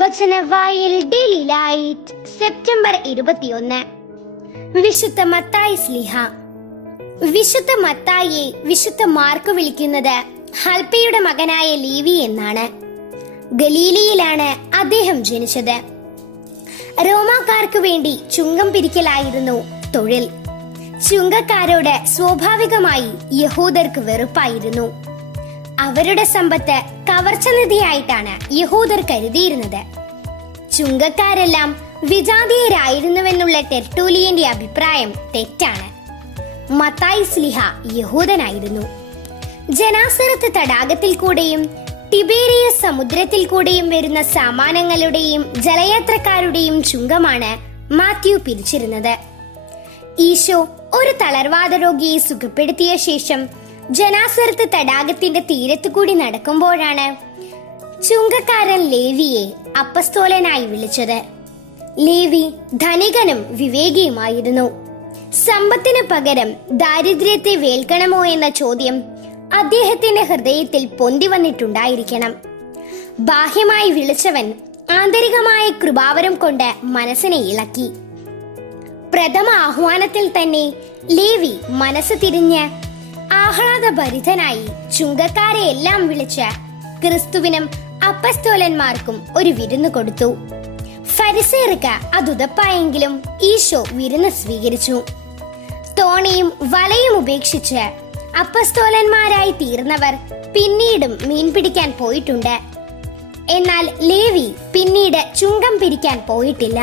വചനവായിൽ daily light September 21. വിശുദ്ധ മത്തായി സ്ലീഹ. വിശുദ്ധ മത്തായിയെ വിശുദ്ധ മാർക്ക് വിളിക്കുന്നത് ഹൽപ്പയുടെ മകനായ ലേവി എന്നാണ്. ഗലീലിയിലാണ് അദ്ദേഹം ജനിച്ചത്. റോമാക്കാർക്ക് വേണ്ടി ചുങ്കം പിരിക്കലായിരുന്നു തൊഴിൽ. ചുങ്കക്കാരോട് സ്വാഭാവികമായി യഹൂദർക്ക് വെറുപ്പായിരുന്നു. അവരുടെ സമ്പത്ത് കവർച്ചനിധിയായിട്ടാണ് യഹൂദർ കരുതിയിരുന്നത്. ചുങ്കക്കാരെല്ലാം വിജാതീയരായിരുന്നുവെന്നുള്ള ടെർട്ടൂലിയന്റെ അഭിപ്രായം തെറ്റാണ്. മത്തായി സ്ലീഹ യഹൂദനായിരുന്നു. ജനാസറത്ത് തടാകത്തിൽ കൂടെയും ടിബേരിയസ് സമുദ്രത്തിൽ കൂടെയും വരുന്ന സാമാനങ്ങളുടെയും ജലയാത്രക്കാരുടെയും ചുങ്കമാണ് മാത്യു പിരിച്ചിരുന്നത്. ഈശോ ഒരു തളർവാദ രോഗിയെ സുഖപ്പെടുത്തിയ ശേഷം ജനാസറത്ത് തടാകത്തിന്റെ തീരത്തു കൂടി നടക്കുമ്പോഴാണ് ചുങ്കക്കാരൻ ലേവിയെ അപ്പസ്തോലനായി വിളിച്ചത്. ലേവി ധനികനും വിവേകിയുമായിരുന്നു. സമ്പത്തിന് പകരം ദാരിദ്ര്യത്തെ വേൽക്കണമോ എന്ന ചോദ്യം അദ്ദേഹത്തിന്റെ ഹൃദയത്തിൽ പൊന്തി വന്നിട്ടുണ്ടായിരിക്കണം. ബാഹ്യമായി വിളിച്ചവൻ ആന്തരികമായ കൃപാവരം കൊണ്ട് മനസ്സിനെ ഇളക്കി. പ്രഥമ ആഹ്വാനത്തിൽ തന്നെ ലേവി മനസ്സ് തിരിഞ്ഞ് ആഹ്ലാദഭരിതനായി ചുങ്കക്കാരെ എല്ലാം വിളിച്ച് ക്രിസ്തുവിനും അപ്പസ്തോലന്മാർക്കും ഒരു വിരുന്ന് കൊടുത്തു. ഫരിസേയർക്ക് അതുതപ്പായെങ്കിലും ഈശോ വിരുന്ന് സ്വീകരിച്ചു. തോണിയും വലയും ഉപേക്ഷിച്ച് അപ്പസ്തോലന്മാരായി തീർന്നവർ പിന്നീടും മീൻ പിടിക്കാൻ പോയിട്ടുണ്ട്. എന്നാൽ ലേവി പിന്നീട് ചുങ്കം പിരിക്കാൻ പോയിട്ടില്ല.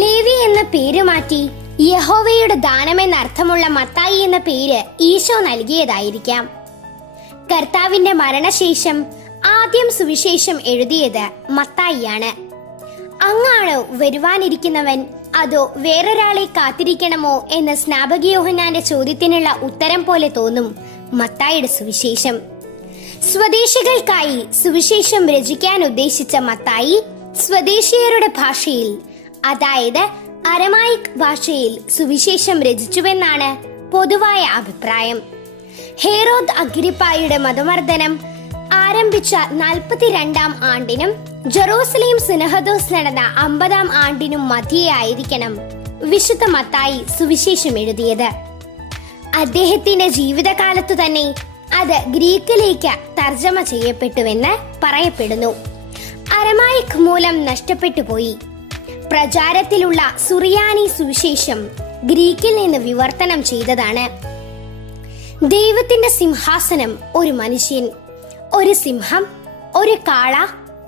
ലേവി എന്ന പേര് മാറ്റി യഹോവയുടെ ദാനമെന്നർത്ഥമുള്ള മത്തായി എന്ന പേര് ഈശോ നൽകിയതായിരിക്കാം. കർത്താവിന്റെ മരണശേഷം ആദ്യം സുവിശേഷം എഴുതിയത് മത്തായിയാണ്. അങ്ങാണോ വരുവാനിരിക്കുന്നവൻ, അതോ വേറൊരാളെ കാത്തിരിക്കണമോ എന്ന സ്നാപക യോഹന്നാന്റെ ചോദ്യത്തിനുള്ള ഉത്തരം പോലെ തോന്നും മത്തായിയുടെ സുവിശേഷം. സ്വദേശികൾക്കായി സുവിശേഷം രചിക്കാൻ ഉദ്ദേശിച്ച മത്തായി സ്വദേശീയരുടെ ഭാഷയിൽ, അതായത് അരമായിക് ഭാഷയിൽ സുവിശേഷം രചിച്ചുവെന്നാണ് പൊതുവായ അഭിപ്രായം. ഹേറോദ് അഗ്രിപ്പായുടെ മതമർദ്ദനം ആരംഭിച്ച 42-ാം ആണ്ടിനും ജെറൂസലേം സുനഹദോസ് നടന്ന 50-ാം ആണ്ടിനും മധ്യയായിരിക്കണം വിശുദ്ധ മത്തായി സുവിശേഷം എഴുതിയത്. അദ്ദേഹത്തിന്റെ ജീവിതകാലത്തു തന്നെ അത് ഗ്രീക്കിലേക്ക് തർജ്ജമ ചെയ്യപ്പെട്ടുവെന്ന് പറയപ്പെടുന്നു. അരമായിക് മൂലം നഷ്ടപ്പെട്ടു പോയി. പ്രചാരത്തിലുള്ള സുറിയാനി സുവിശേഷം ഗ്രീക്കിൽ നിന്ന് വിവർത്തനം ചെയ്തതാണ്. ദൈവത്തിന്റെ സിംഹാസനം ഒരു മനുഷ്യൻ, ഒരു സിംഹം, ഒരു കാള,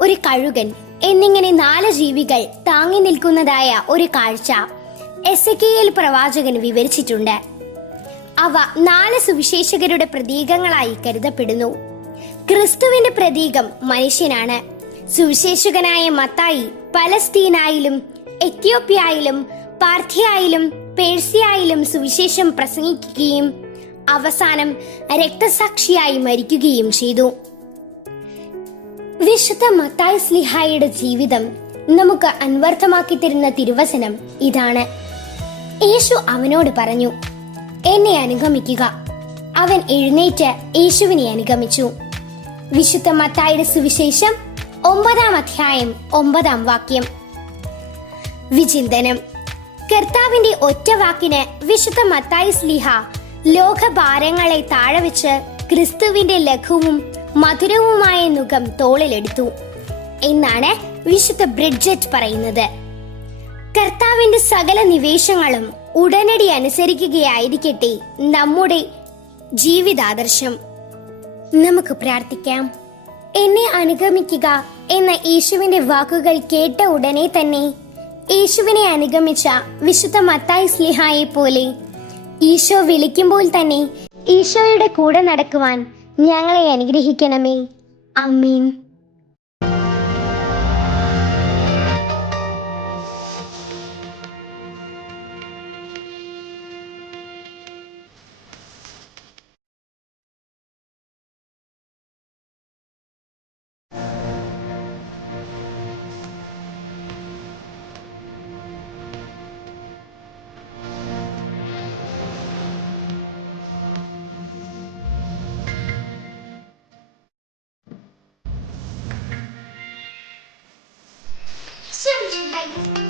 ഒരു കഴുകൻ എന്നിങ്ങനെ 4 ജീവികൾ താങ്ങി നിൽക്കുന്നതായ ഒരു കാഴ്ച എസെക്കിയേൽ പ്രവാചകൻ വിവരിച്ചിട്ടുണ്ട്. അവ 4 സുവിശേഷകരുടെ പ്രതീകങ്ങളായി കരുതപ്പെടുന്നു. ക്രിസ്തുവിന്റെ പ്രതീകം മനുഷ്യനാണ്. സുവിശേഷകനായ മത്തായി പലസ്തീനായിലും എത്യോപ്യയിലും പാർഥിയയിലും പേർഷ്യയിലും സുവിശേഷം പ്രസംഗിക്കുകയും അവസാനം രക്തസാക്ഷിയായി മരിക്കുകയും ചെയ്തു. വിശുദ്ധ മത്തായി സ്ലീഹായുടെ ജീവിതം നമുക്ക് അന്വർത്ഥമാക്കി തരുന്ന തിരുവചനം ഇതാണ്. യേശു അവനോട് പറഞ്ഞു, എന്നെ അനുഗമിക്കുക. അവൻ എഴുന്നേറ്റ് യേശുവിനെ അനുഗമിച്ചു. വിശുദ്ധ മത്തായിയുടെ സുവിശേഷം 9-ാം അധ്യായം 9-ാം വാക്യം. വിചിന്തനം. കർത്താവിന്റെ ഒറ്റ വാക്കിന് വിശുദ്ധ മത്തായി സ്ലീഹ ലോകഭാരങ്ങളെ താഴെ വെച്ച് ക്രിസ്തുവിന്റെ ലഘുവും മധുരവുമായ നുകം തോളിലെടുത്തു എന്നാണ് വിശുദ്ധ ബ്രിഡ്ജറ്റ് പറയുന്നത്. കർത്താവിന്റെ സകല നിവേശങ്ങളും ഉടനടി അനുസരിക്കുകയായിരിക്കട്ടെ നമ്മുടെ ജീവിതാദർശം. നമുക്ക് പ്രാർത്ഥിക്കാം. എന്നെ അനുഗമിക്കുക എന്ന യേശുവിന്റെ വാക്കുകൾ കേട്ട ഉടനെ തന്നെ യേശുവിനെ അനുഗമിച്ച വിശുദ്ധ മത്തായി സ്ലീഹായെ പോലെ ഈശോ വിളിക്കുമ്പോൾ തന്നെ ഈശോയുടെ കൂടെ നടക്കുവാൻ ഞങ്ങളെ അനുഗ്രഹിക്കണമേ. ആമേൻ. ബൈ.